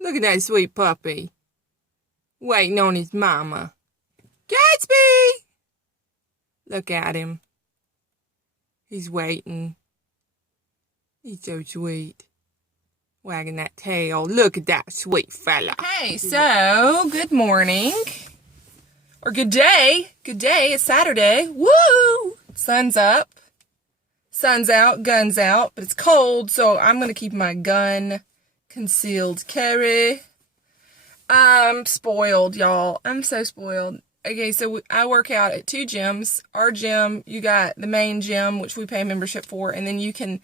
Look at that sweet puppy. Waiting on his mama. Gatsby! Look at him. He's waiting. He's so sweet. Wagging that tail. Look at that sweet fella. Hey, so, good morning. Or good day. Good day. It's Saturday. Woo! Sun's up. Sun's out. Gun's out. But it's cold, so I'm going to keep my gun concealed carry. I'm spoiled, y'all. I'm so spoiled. Okay, so I work out at 2 gyms. Our gym, you got the main gym, which we pay membership for, and then you can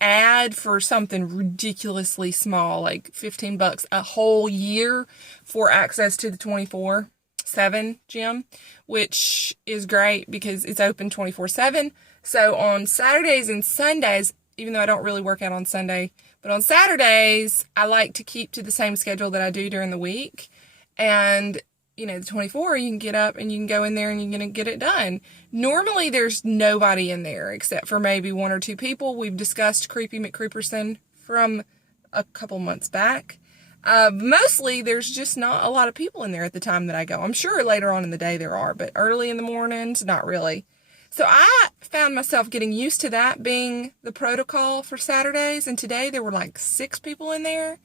add for something ridiculously small, like $15 a whole year for access to the 24/7 gym, which is great because it's open 24/7. So on Saturdays and Sundays, even though I don't really work out on Sunday, but on Saturdays, I like to keep to the same schedule that I do during the week. And, you know, the 24, you can get up and you can go in there and you're going to get it done. Normally, there's nobody in there except for maybe 1 or 2 people. We've discussed Creepy McCreeperson from a couple months back. Mostly, there's just not a lot of people in there at the time that I go. I'm sure later on in the day there are, but early in the mornings, not really. So I found myself getting used to that being the protocol for Saturdays. And today there were like 6 people in there.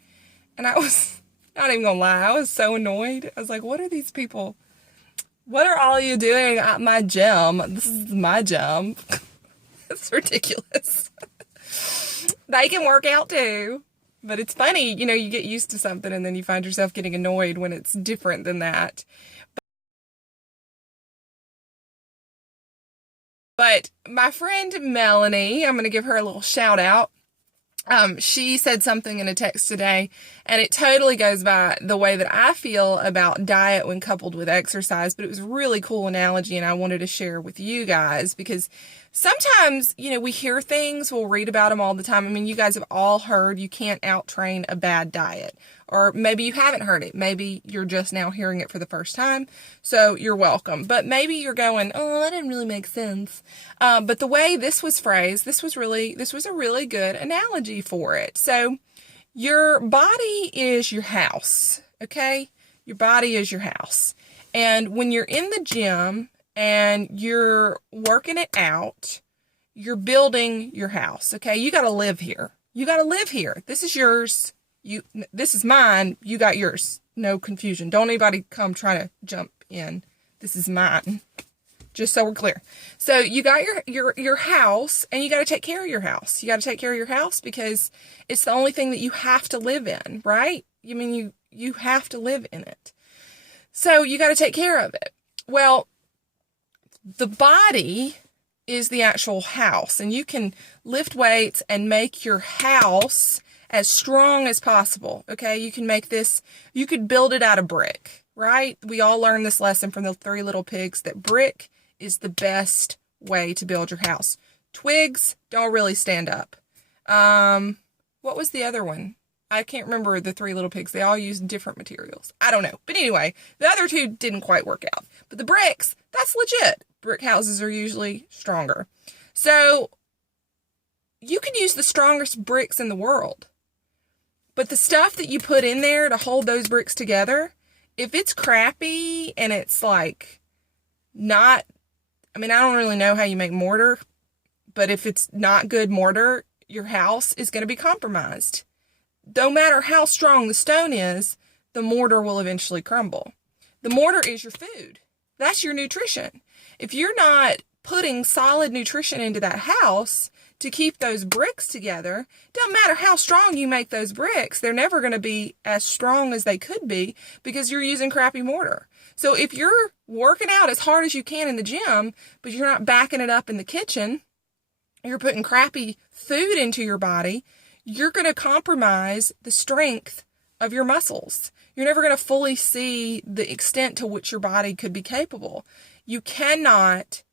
And I was, not even gonna lie, I was so annoyed. I was like, what are these people? What are all you doing at my gym? This is my gym. It's ridiculous. They can work out too. But it's funny, you know, you get used to something and then you find yourself getting annoyed when it's different than that. But my friend Melanie, I'm going to give her a little shout out. She said something in a text today, and it totally goes by the way that I feel about diet when coupled with exercise, but it was a really cool analogy, and I wanted to share with you guys because sometimes, you know, we hear things, we'll read about them all the time. I mean, you guys have all heard you can't out-train a bad diet, or maybe you haven't heard it. Maybe you're just now hearing it for the first time, so you're welcome. But maybe you're going, oh, that didn't really make sense. But the way this was phrased, this was a really good analogy for it. So your body is your house, okay? Your body is your house. And when you're in the gym and you're working it out, you're building your house, okay? You got to live here. You got to live here. This is yours. This is mine. You got yours. No confusion. Don't anybody come try to jump in. This is mine. Just so we're clear. So you got your house, and you got to take care of your house. You got to take care of your house because it's the only thing that you have to live in, right? I mean, you have to live in it. So you got to take care of it. Well, the body is the actual house, and you can lift weights and make your house as strong as possible, okay? You can make this, you could build it out of brick, right? We all learned this lesson from the 3 Little Pigs that brick is the best way to build your house. Twigs don't really stand up. What was the other one? I can't remember the 3 Little Pigs. They all used different materials. I don't know. But anyway, the other 2 didn't quite work out. But the bricks, that's legit. Brick houses are usually stronger. So you can use the strongest bricks in the world. But the stuff that you put in there to hold those bricks together, if it's crappy and it's like not, I mean, I don't really know how you make mortar, but if it's not good mortar, your house is going to be compromised. No matter how strong the stone is, the mortar will eventually crumble. The mortar is your food. That's your nutrition. If you're not putting solid nutrition into that house to keep those bricks together, don't matter how strong you make those bricks, they're never going to be as strong as they could be because you're using crappy mortar. So if you're working out as hard as you can in the gym, but you're not backing it up in the kitchen, you're putting crappy food into your body, you're going to compromise the strength of your muscles. You're never going to fully see the extent to which your body could be capable. You cannot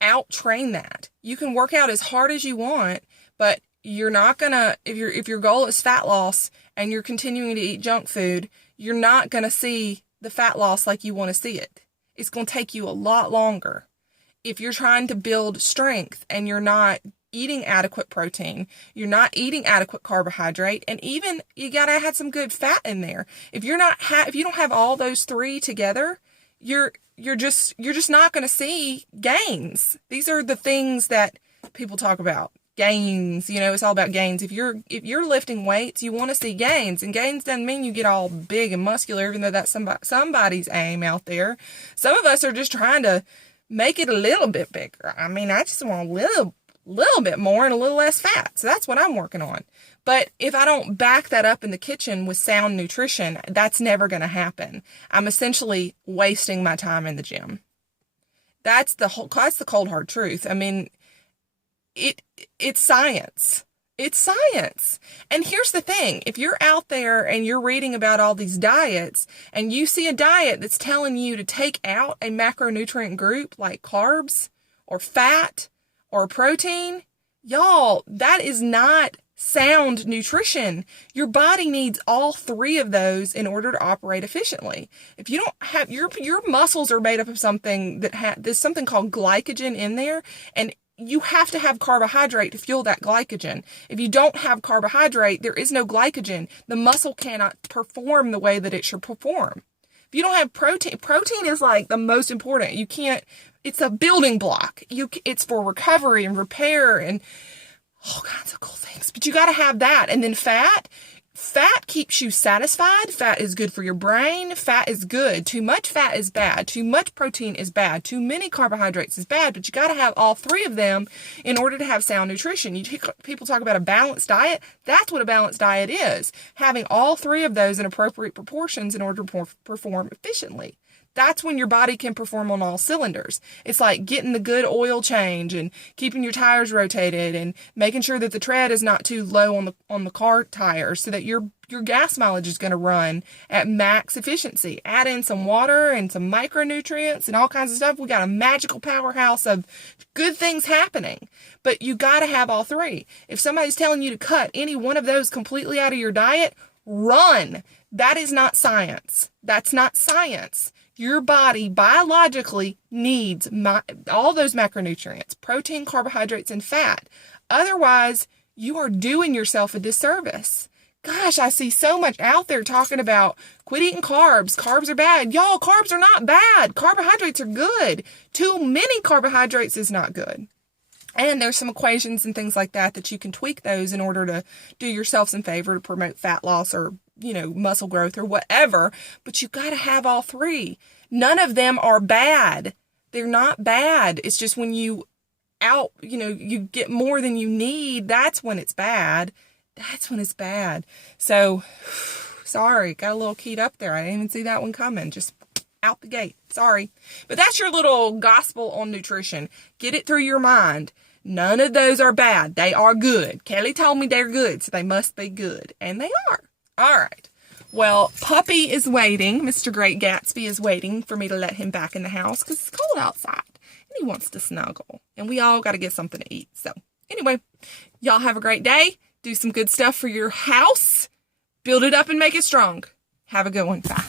out-train that. You can work out as hard as you want, but you're not gonna, if your goal is fat loss and you're continuing to eat junk food, you're not gonna see the fat loss like you want to see it. It's gonna take you a lot longer. If you're trying to build strength and you're not eating adequate protein. You're not eating adequate carbohydrate, and even you gotta have some good fat in there. If you don't have all those three together, you're just not going to see gains. These are the things that people talk about. Gains, it's all about gains. If you're lifting weights, you want to see gains, and gains doesn't mean you get all big and muscular, even though that's somebody's aim out there. Some of us are just trying to make it a little bit bigger. I mean, I just want a little bit more and a little less fat. So that's what I'm working on. But if I don't back that up in the kitchen with sound nutrition, that's never going to happen. I'm essentially wasting my time in the gym. That's the cold hard truth. I mean, it's science. It's science. And here's the thing. If you're out there and you're reading about all these diets and you see a diet that's telling you to take out a macronutrient group like carbs or fat or protein, y'all, that is not sound nutrition. Your body needs all three of those in order to operate efficiently. If you don't have your muscles are made up of something there's something called glycogen in there, and you have to have carbohydrate to fuel that glycogen. If you don't have carbohydrate, there is no glycogen. The muscle cannot perform the way that it should perform. If you don't have protein is like the most important. It's a building block. It's for recovery and repair and all kinds of cool things. But you got to have that. And then fat keeps you satisfied. Fat is good for your brain. Fat is good. Too much fat is bad. Too much protein is bad. Too many carbohydrates is bad. But you got to have all three of them in order to have sound nutrition. People talk about a balanced diet. That's what a balanced diet is. Having all three of those in appropriate proportions in order to perform efficiently. That's when your body can perform on all cylinders. It's like getting the good oil change and keeping your tires rotated and making sure that the tread is not too low on the car tires so that your gas mileage is going to run at max efficiency. Add in some water and some micronutrients and all kinds of stuff. We got a magical powerhouse of good things happening. But you got to have all three. If somebody's telling you to cut any one of those completely out of your diet, run. That is not science. That's not science. Your body biologically needs all those macronutrients, protein, carbohydrates, and fat. Otherwise, you are doing yourself a disservice. Gosh, I see so much out there talking about quit eating carbs. Carbs are bad. Y'all, carbs are not bad. Carbohydrates are good. Too many carbohydrates is not good. And there's some equations and things like that you can tweak those in order to do yourself some favor to promote fat loss or muscle growth or whatever, but you got to have all three. None of them are bad. They're not bad. It's just when you get more than you need, that's when it's bad. That's when it's bad. So, sorry, got a little keyed up there. I didn't even see that one coming. Just out the gate. Sorry. But that's your little gospel on nutrition. Get it through your mind. None of those are bad. They are good. Kelly told me they're good, so they must be good. And they are. All right. Well, Puppy is waiting. Mr. Great Gatsby is waiting for me to let him back in the house because it's cold outside and he wants to snuggle. And we all got to get something to eat. So anyway, y'all have a great day. Do some good stuff for your house. Build it up and make it strong. Have a good one. Bye.